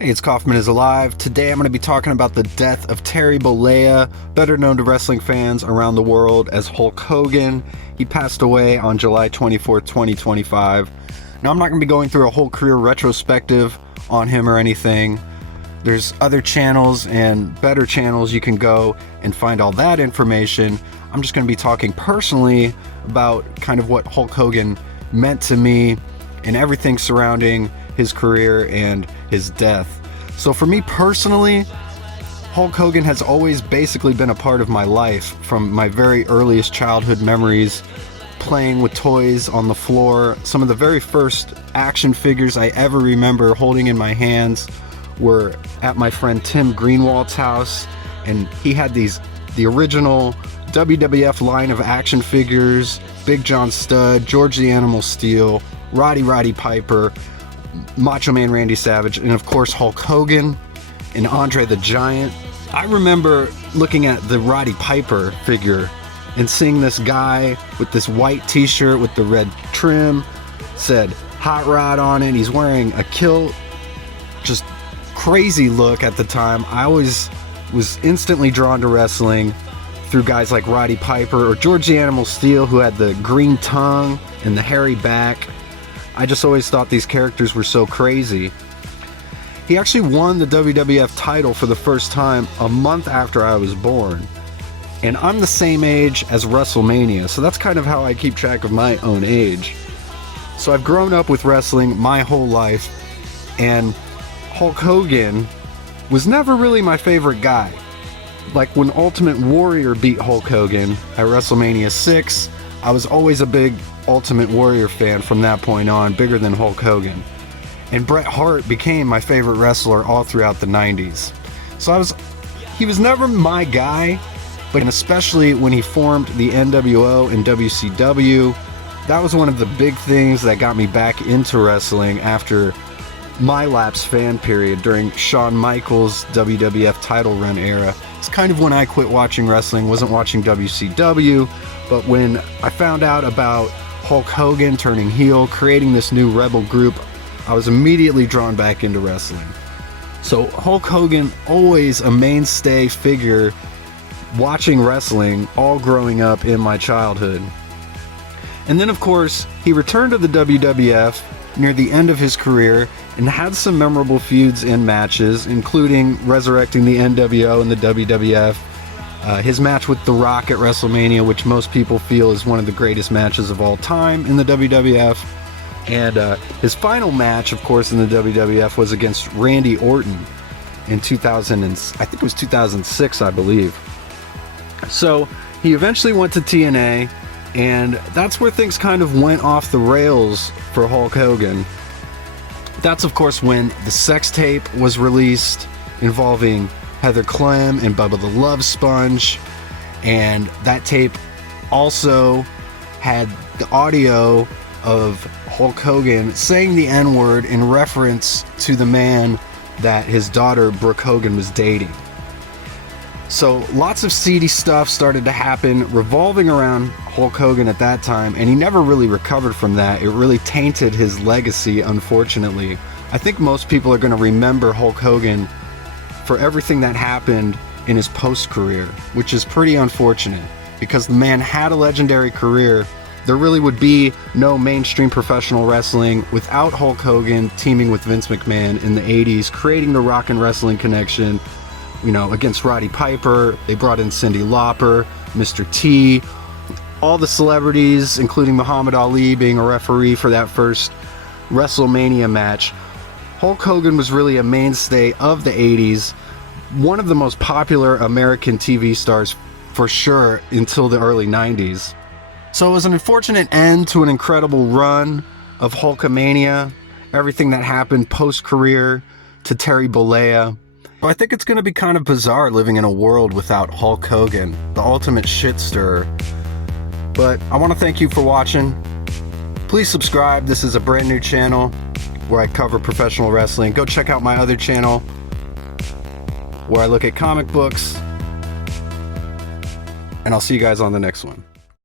Hey, it's Kaufman is Alive. Today I'm going to be talking about the death of Terry Bollea, better known to wrestling fans around the world as Hulk Hogan. He passed away on July 24th, 2025. Now, I'm not going to be going through a whole career retrospective on him or anything. There's other channels and better channels you can go and find all that information. I'm just going to be talking personally about kind of what Hulk Hogan meant to me and everything surrounding his career and his death. So for me personally, Hulk Hogan has always basically been a part of my life from my very earliest childhood memories, playing with toys on the floor. Some of the very first action figures I ever remember holding in my hands were at my friend Tim Greenwald's house, and he had the original WWF line of action figures: Big John Studd, George the Animal Steel, Roddy Piper, Macho Man Randy Savage, and of course Hulk Hogan and Andre the Giant. I remember looking at the Roddy Piper figure and seeing this guy with this white t-shirt with the red trim, said Hot Rod on it. He's wearing a kilt, just crazy look at the time. I always was instantly drawn to wrestling through guys like Roddy Piper or George the Animal Steel, who had the green tongue and the hairy back. I just always thought these characters were so crazy. He actually won the WWF title for the first time a month after I was born. And I'm the same age as WrestleMania, so that's kind of how I keep track of my own age. So I've grown up with wrestling my whole life, and Hulk Hogan was never really my favorite guy. Like when Ultimate Warrior beat Hulk Hogan at WrestleMania 6, I was always a big Ultimate Warrior fan from that point on, bigger than Hulk Hogan. And Bret Hart became my favorite wrestler all throughout the 90s. So he was never my guy, but especially when he formed the NWO and WCW, that was one of the big things that got me back into wrestling after my lapsed fan period during Shawn Michaels' WWF title run era. It's kind of when I quit watching wrestling, wasn't watching WCW, but when I found out about Hulk Hogan turning heel, creating this new rebel group, I was immediately drawn back into wrestling. So Hulk Hogan, always a mainstay figure watching wrestling all growing up in my childhood. And then of course, he returned to the WWF near the end of his career and had some memorable feuds and matches, including resurrecting the NWO and the WWF. His match with The Rock at WrestleMania, which most people feel is one of the greatest matches of all time in the WWF. And his final match, of course, in the WWF was against Randy Orton in 2006, I believe. So he eventually went to TNA, and that's where things kind of went off the rails for Hulk Hogan. That's, of course, when the sex tape was released involving Heather Clem and Bubba the Love Sponge, and that tape also had the audio of Hulk Hogan saying the N-word in reference to the man that his daughter Brooke Hogan was dating. So lots of seedy stuff started to happen revolving around Hulk Hogan at that time, and he never really recovered from that. It really tainted his legacy, unfortunately. I think most people are going to remember Hulk Hogan for everything that happened in his post-career, which is pretty unfortunate, because the man had a legendary career. There really would be no mainstream professional wrestling without Hulk Hogan teaming with Vince McMahon in the 80s, creating the Rock and Wrestling connection, against Roddy Piper. They brought in Cyndi Lauper, Mr. T, all the celebrities, including Muhammad Ali being a referee for that first WrestleMania match. Hulk Hogan was really a mainstay of the 80s, one of the most popular American TV stars for sure until the early 90s. So it was an unfortunate end to an incredible run of Hulkamania, everything that happened post-career to Terry Bollea. I think it's going to be kind of bizarre living in a world without Hulk Hogan, the ultimate shit stirrer. But I want to thank you for watching. Please subscribe. This is a brand new channel where I cover professional wrestling. Go check out my other channel where I look at comic books. And I'll see you guys on the next one.